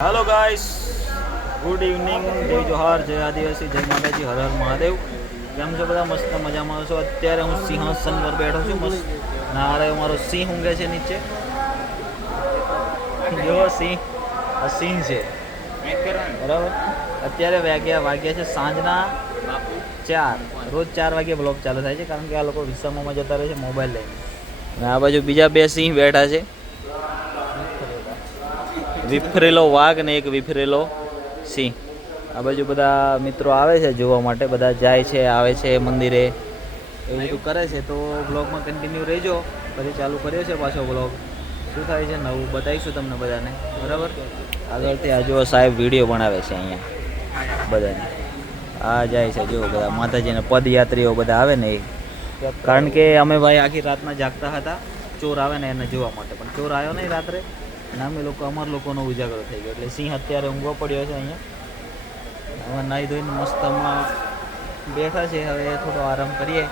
Hello guys, good evening, जय जोहार, जय आदिवासी, जय माताजी, हर हर महादेव। કેમ છો બધા? મસ્ત મજામાં છો? અત્યારે હું સિંહાસન પર બેઠો છું મસ્ત, અને આ રહ્યો મારો સિંહ ઊંઘે છે નીચે. જો સિંહ, આ સિંહ છે બરાબર. અત્યારે વાગ્યા છે સાંજના 4. રોજ 4 વાગે બ્લોગ ચાલુ થાય છે, કારણ કે આ લોકો વિસામામાં જતા રહે છે મોબાઈલ લઈને. અને આ બાજુ બીજા બે સિંહ બેઠા છે, વિફરેલો વાઘ ને એક વિફરેલો સિંહ. આ બાજુ બધા મિત્રો આવે છે જોવા માટે, બધા જાય છે આવે છે મંદિરે, એવું બધું કરે છે. તો બ્લોગમાં કન્ટિન્યુ રહેજો. ફરી ચાલુ કર્યો છે પાછો બ્લોગ. શું થાય છે નવું બતાવીશું તમને બધાને, બરાબર. આગળથી આ જો સાહેબ વિડીયો બનાવે છે અહીંયા બધાને. આ જાય છે જો બધા માતાજીને પદયાત્રીઓ બધા આવે ને એ, કારણ કે અમે ભાઈ આખી રાતના જાગતા હતા ચોર આવે ને એને જોવા માટે, પણ ચોર આવ્યો નહીં રાત્રે, અને અમે લોકો અમારા લોકોનો ઉજાગરો થઈ ગયો. એટલે સિંહ અત્યારે ઊંઘો પડ્યો છે અહીંયા. હવે નાહી ધોઈને મસ્ત હમણાં બેઠા છે. હવે થોડો આરામ કરીએ,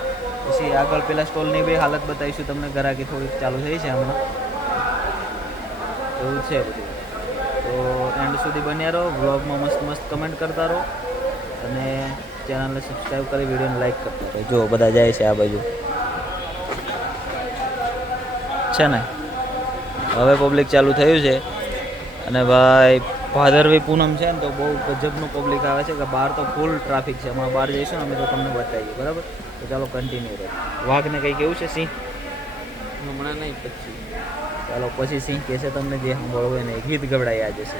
પછી આગળ પેલા સ્ટોલની બી હાલત બતાવીશું તમને. ગરાકી થોડીક ચાલુ થઈ છે હમણાં, એવું છે બધું. તો એન્ડ સુધી બન્યા રહો, વ્લોગમાં મસ્ત મસ્ત કમેન્ટ કરતા રહો, અને ચેનલને સબસ્ક્રાઈબ કરી વિડીયોને લાઈક કરતા રહો. જો બધા જાય છે આ બાજુ છે ને. હવે પબ્લિક ચાલુ થયું છે, અને ભાઈ ભાદરવી પૂનમ છે ને તો બહુ ગજબનું પબ્લિક આવે છે, કે બહાર તો ફૂલ ટ્રાફિક છે. હમણાં બહાર જઈશું ને અમે તો તમને બતાવીએ, બરાબર. તો ચાલો કન્ટિન્યુ રહે. વાઘને કંઈ કેવું છે સિંહ? હમણાં નહીં, પછી ચાલો પછી સિંહ કહેશે તમને જે સાંભળવું હોય ને. ગીત ગવડાવી આજે છે.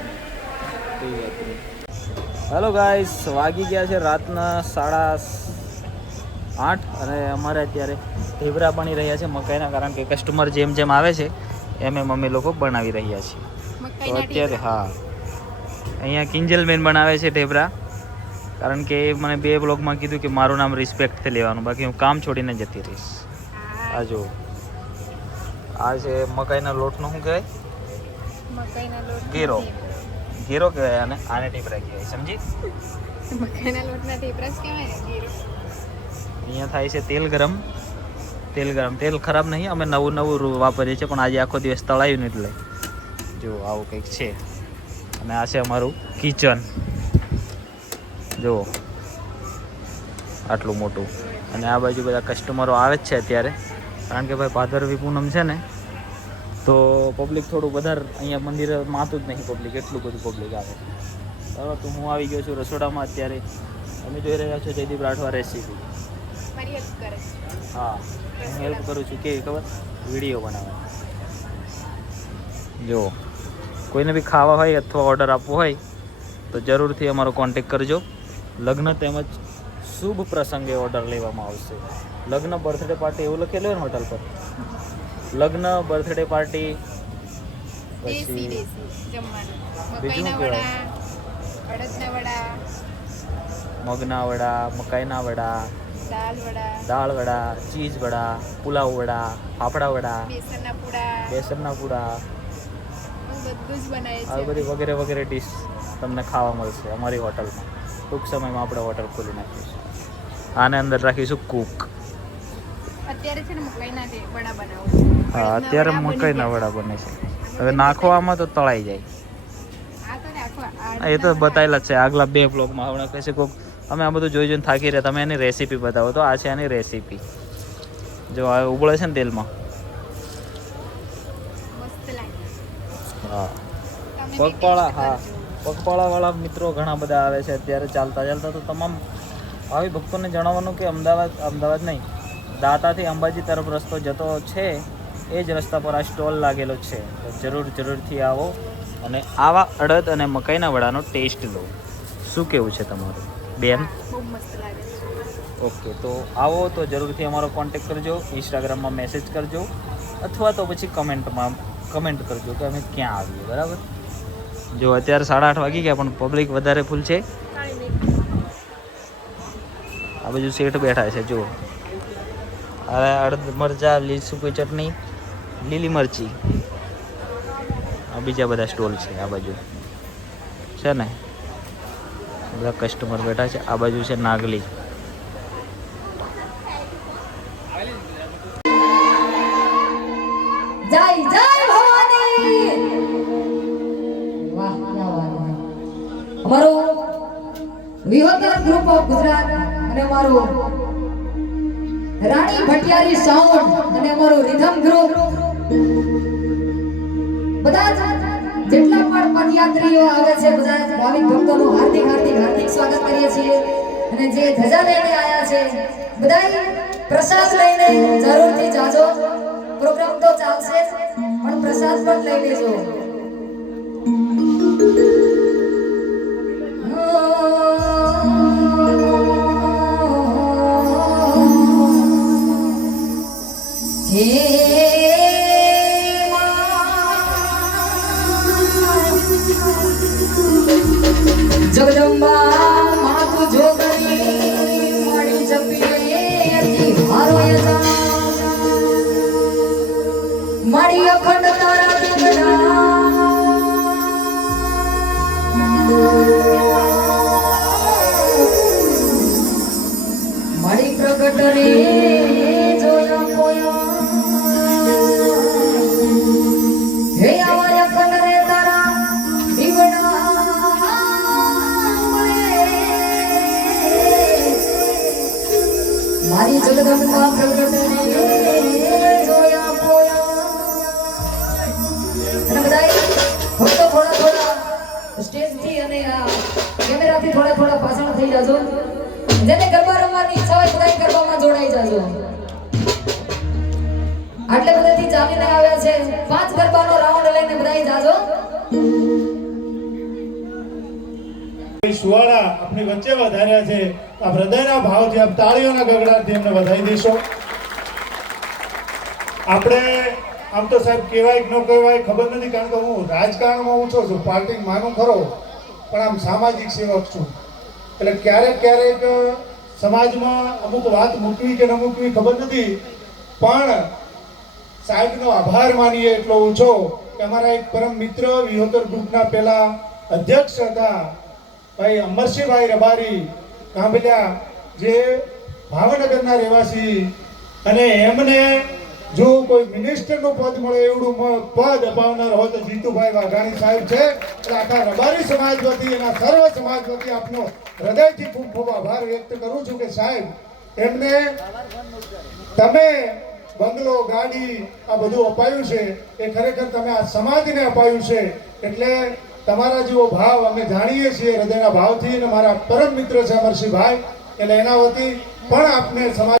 હેલો ગાઈસ, વાગી ગયા છે રાતના 8:30, અને અમારે અત્યારે ઢેબરા બની રહ્યા છે મકાઈના, કારણ કે કસ્ટમર જેમ જેમ આવે છે એમ એમ અમે લોકો બનાવી રહ્યા છીએ. તો અત્યારે હા, અહીંયા કિંજલબેન બનાવે છે ઢેબરા, કારણ કે એ મને 2 બ્લોગમાં કીધું કે મારું નામ રિસ્પેક્ટથી લેવાનું, બાકી હું કામ છોડીને જતી રહીશ. આ જો આ છે મકાઈના લોટનો, શું કહેવાય? મકાઈના લોટ ઘેરો. ઘેરો કહેવાય આને, આને ઢેબરા કહેવાય, સમજી? મકાઈના લોટના ઢેબરા જ કહેવાય ને, ઘેરો. અહીંયા થાય છે તેલ ગરમ. તેલ ખરાબ નહીં, અમે નવું વાપરીએ છીએ, પણ આજે આખો દિવસ તળાયું ને એટલે જો આવું કંઈક છે. અને આ છે અમારું કિચન, જુઓ આટલું મોટું. અને આ બાજુ બધા કસ્ટમરો આવે જ છે અત્યારે, કારણ કે ભાઈ ભાદરવી પૂનમ છે ને, તો પબ્લિક થોડું વધારે અહીંયા મંદિરે માતું જ નહીં પબ્લિક, એટલું બધું પબ્લિક આવે. બરાબર. તો હું આવી ગયો છું રસોડામાં અત્યારે. અમે જોઈ રહ્યા છો જયદીપ રાઠવા રેસીપી. હા, હું હેલ્પ કરું છું. કેવી ખબર? વિડીયો બનાવવા. જો કોઈને બી ખાવા હોય અથવા ઓર્ડર આપવો હોય તો જરૂરથી અમારો કોન્ટેક્ટ કરજો. લગ્ન તેમજ શુભ પ્રસંગે ઓર્ડર લેવામાં આવશે. લગ્ન, બર્થડે પાર્ટી એવું લખેલું હોય ને હોટલ પર, લગ્ન, બર્થડે પાર્ટી, પછી બીજું કહેવાય અડદના વડા, મગના વડા, મકાઈના વડા, દાળ વડા, ચીઝ વડા, પુલાવ વડા, ફાફડા વડા, બેસનના પૂડા, બધું જ બનાવે આ બધી વગેરે વગેરે ડીશ તમને ખાવા મળશે અમારી હોટલમાં. ટૂંક સમયમાં આપણે હોટલ ખોલી નાખીશું. આને અંદર રાખીશું કૂક. અત્યારે છે ને મકાઈના વડા બનાવું. હા, અત્યારે મકાઈના વડા બને છે. હવે નાખવામાં તો તળાઈ જાય. એ તો બતાવેલા જ છે આગલા 2 બ્લોગમાં. હમણાં કહેશે કોક અમે આ બધું જોઈને થાકી રહ્યા, તમે એની રેસીપી બતાવો. તો આ છે એની રેસીપી. જો આ ઉબળે છે ને તેલમાં. હા, પગપાળા, હા, પગપાળાવાળા મિત્રો ઘણા બધા આવે છે અત્યારે ચાલતા. તો તમામ આવી ભક્તોને જણાવવાનું કે અમદાવાદ નહીં, દાતાથી અંબાજી તરફ રસ્તો જતો છે, એ જ રસ્તા પર આ સ્ટોલ લાગેલો છે. તો જરૂરથી આવો અને આવા અડદ અને મકાઈના વડાનો ટેસ્ટ લો. શું કેવું છે તમારું બેન? બહુ મસ્ત લાગે છે. ઓકે, તો આવો તો જરૂરથી અમારો કોન્ટેક્ટ કરજો, ઇન્સ્ટાગ્રામમાં મેસેજ કરજો, અથવા તો પછી કમેન્ટ કરજો કે અમે ક્યાં આવીએ, બરાબર. જો અત્યારે 8:30 વાગી ગયા, પણ પબ્લિક વધારે ફૂલ છે. આ બાજુ શેઠ બેઠા છે જો. હવે અડદ મરચાં, સૂકી ચટણી, લીલી મરચી, આ બીજા બધા સ્ટોલ છે આ બાજુ છે ને. બધા કસ્ટમર બેઠા છે. આ બાજુ છે નાગલી. જય જય ભવાની. વાહ, क्या बात है. અમારો વિહોતર ગ્રુપ ઓફ ગુજરાત અને અમારો રાણી ભટિયારી સાઉન્ડ અને અમારો રિધમ ગ્રુપ બધા જેટલા પણ પદયાત્રીઓ આવે છે બધા ભાવિક ભક્તોનું હાર્દિક હાર્દિક હાર્દિક સ્વાગત કરીએ છીએ અને જે ધજા લઈને આવ્યા છે બધા પ્રસાદ લઈને જરૂરથી જાજો પ્રોગ્રામ તો ચાલશે પણ પ્રસાદ પણ લઈ લેજો જગદંબા માતુ જોગણી માડી જપીએ હારો યજા માડી અખંડ તારા દીકરા માડી પ્રગટ રે જોયા પોયા હે આવા અખંડ રે તારા દીકરા મારી જગદંબા પ્રગટ રે જોયા પોયા અને બધાય ભક્તો થોડા થોડા સ્ટેજ થી અને કેમેરા થી થોડા થોડા પાછળ થઈ જાજો જેને ગરબા રમવાની ઈચ્છા હોય બધાય ગરબામાં જોડાઈ જાજો આટલે બધાથી ચાલીને આવ્યા છે 5 ગરબાનો રાઉન્ડ લઈને બધાય જાજો સુવાળા આપણી વચ્ચે વધાર્યા છે આ હૃદયના ભાવથી આપ તાળીઓના ગગડાટથી એમને વધાવી દેશો આપણે આમ તો સાહેબ કહેવાય કે ન કહેવાય ખબર નથી કારણ કે હું રાજકારણમાં ઊંચો છું પાર્ટી માનું ખરો પણ આમ સામાજિક સેવક છું એટલે ક્યારેક સમાજમાં અમુક વાત મૂકવી કે ન મૂકવી ખબર નથી પણ સાહેબનો આભાર માનીએ એટલો ઊંચો કે અમારા એક પરમ મિત્ર વિહોતર ગ્રુપના પહેલા અધ્યક્ષ હતા ભાઈ અમરસિંહભાઈ રબારી કાંભલિયા જે ભાવનગરના રહેવાસી અને એમને જો કોઈ મિનિસ્ટરનું પદ મળે એવડું પદ અપાવનાર હોય તો જીતુભાઈ વાઘાણી સાહેબ છે એટલે આખા રબારી સમાજ વતી એના સર્વ સમાજ વતી આપનો હૃદયથી ખૂબ ખૂબ આભાર વ્યક્ત કરું છું કે સાહેબ એમને તમે બંગલો ગાડી આ બધું અપાયું છે એ ખરેખર તમે આ સમાજને અપાયું છે એટલે તમારા જેવો ભાવ અમે જાણીએ છીએ હૃદયના ભાવથી અને મારા પરમ મિત્ર છે અમરસિંહભાઈ એટલે એના વતી પણ આપને સમાજ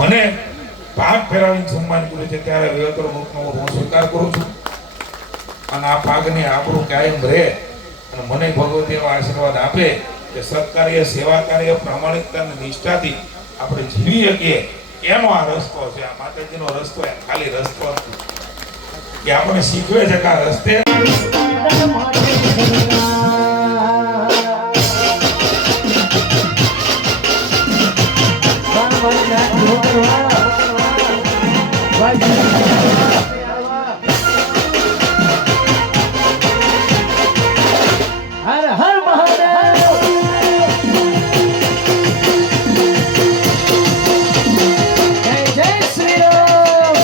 મને ભાગ ફેરવીને સન્માન કર્યું છે ત્યારે વિહોતર મુખનો હું સ્વીકાર કરું છું અને આ ભાગને આપણું કાયમ રહે અને મને ભગવતી એવા આશીર્વાદ આપે કે સત્કાર્ય સેવા કાર્ય પ્રામાણિકતા અને નિષ્ઠાથી આપણે જીવી શકીએ એનો આ રસ્તો છે. આ માતાજીનો રસ્તો એ ખાલી રસ્તો નથી કે આપણે શીખવે છે કે આ રસ્તે હર હર મહાદેવ. જય જય શ્રી રામ.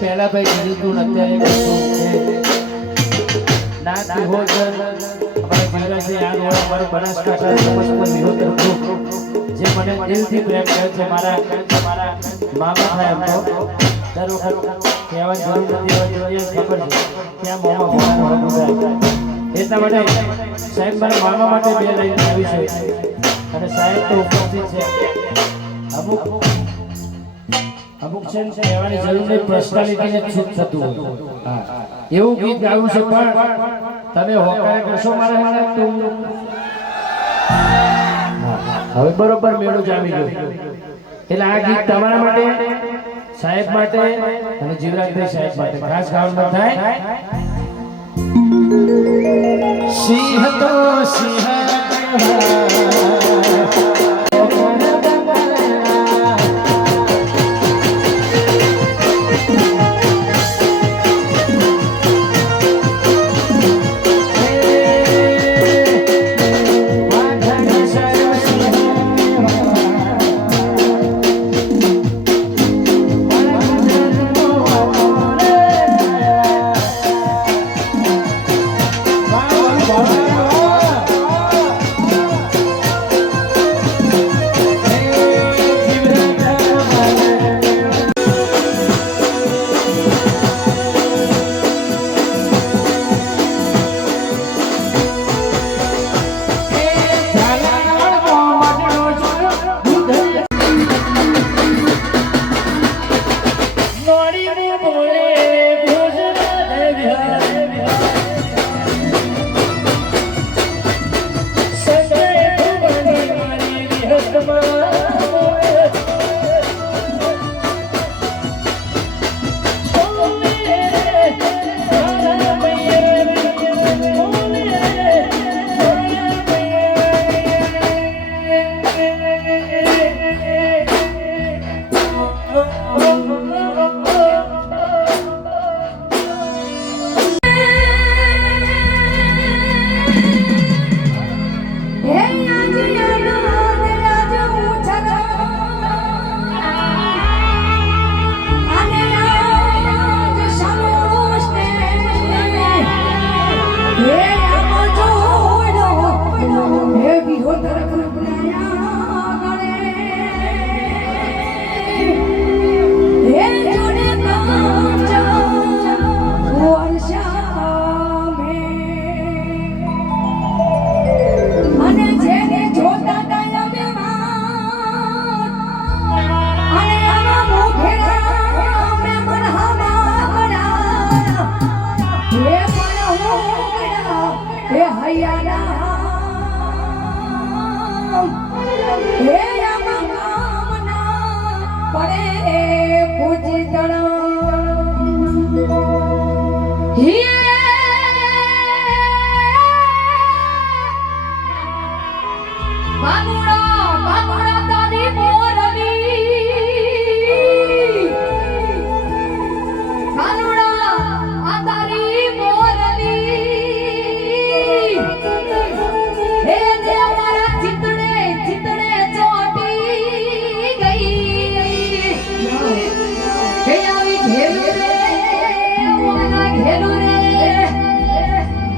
પહેલા ભાઈ કીધું તું અત્યારે ના વિહોતર અમારા જીવરાજભાઈ આ રોડ અમારો બનાસકાંઠા સમસ્ત વિહોતર ગ્રુપ જે મને દિલથી પ્રેમ કરે છે મારા મામા થાય એમ તો દર વખત કહેવાની જરૂર નથી હોતી ખબર છે ત્યાં મોમાં ભોળાનું હગું થાય એટલા માટે સાહેબ મારા મામા માટે બે લાઈન આવી છે અને સાહેબ તો ઉપસ્થિત છે. અમુક છે ને કહેવાની જરૂર નહીં, પર્સનાલિટીને છૂટ થતું હોય. હા એવું ગીત ગાવું છે પણ તમે હોકારે કરશો મારા હાલે તું. હવે બરોબર મેળો જામી ગયો એટલે આ ગીત તમારા માટે, સાહેબ માટે અને જીવરાજભાઈ સાહેબ માટે ખાસ ગાવાનું થાય. સિંહ તો સિંહ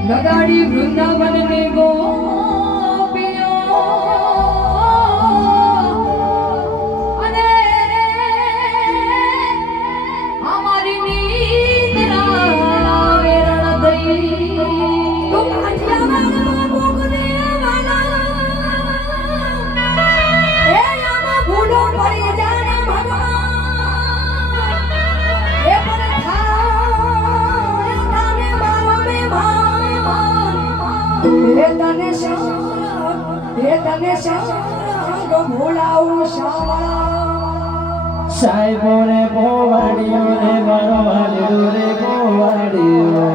લગાડી વૃંદાવન ને ગોપીઓ અને અમારી નીંદ રાવે રણ દઈ તો કાઠિયાવાડ મોગને વાલા એ આમાં ભૂલો પડી જાને ભગવાન એ પણ થાને મારો મેવાન હે તને સંગ ભૂલાવું શાળા સાહેબો રે ગોવાડીઓ રે મારો વાલીડો રે ગોવાડીઓ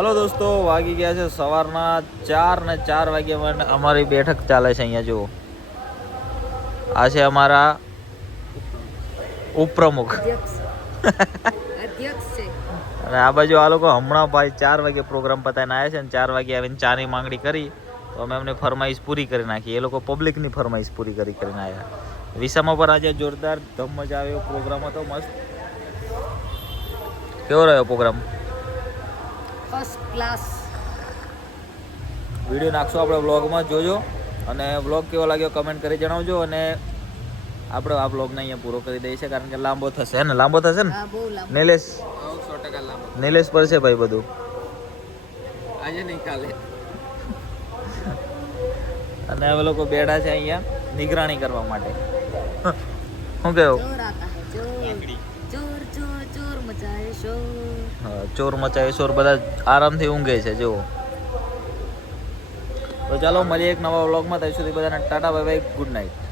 હલો દોસ્તો, વાગી ગયા છે સવારના 4 ને 4 વાગ્યા અમારી બેઠક ચાલે છે અહીંયા જુઓ. આ છે અમારા ઉપપ્રમુખ અધ્યક્ષ છે. અને આ બાજુ આ લોકો હમણાં ભાઈ 4 વાગે પ્રોગ્રામ પતાવીને આવ્યા છે અને 4 વાગે આવીને ચાની માંગણી કરી તો અમે એમને ફરમાઈશ પૂરી કરી નાખી. એ લોકો પબ્લિકની ફરમાઈશ પૂરી કરીને આવ્યા. વિસામા પર આજે જોરદાર ધમ મજા આવે એવો પ્રોગ્રામ હતો, મસ્ત. કેવો રહ્યો પ્રોગ્રામ? First class. વિડીયો નાખશો આપણે વ્લોગમાં, જોજો. અને વ્લોગ કેવો લાગ્યો કમેન્ટ કરી જણાવજો. અને આપણે આ વ્લોગને અહીંયા પૂરો કરી દઈએ છીએ કારણ કે લાંબો થશે ને. લાંબો થશે ને હા, બહુ લાંબો. નિલેશ? 100% લાંબો. નિલેશ પર છે ભાઈ બધું. આજે નહીં કાલે. અને હવે લોકો બેઠા છે અહીંયા નિગરાણી કરવા માટે. શું કહેવું? ચોર આતા હે ચોર, ચોર ચોર ચોર મચાએ શોર. હા, ચોર મચાવે શોર. બધા આરામથી ઊંઘે છે જુઓ. તો ચાલો મળીએ એક નવા વ્લોગમાં. ત્યાં સુધી બધાને Tata, bye bye, good night.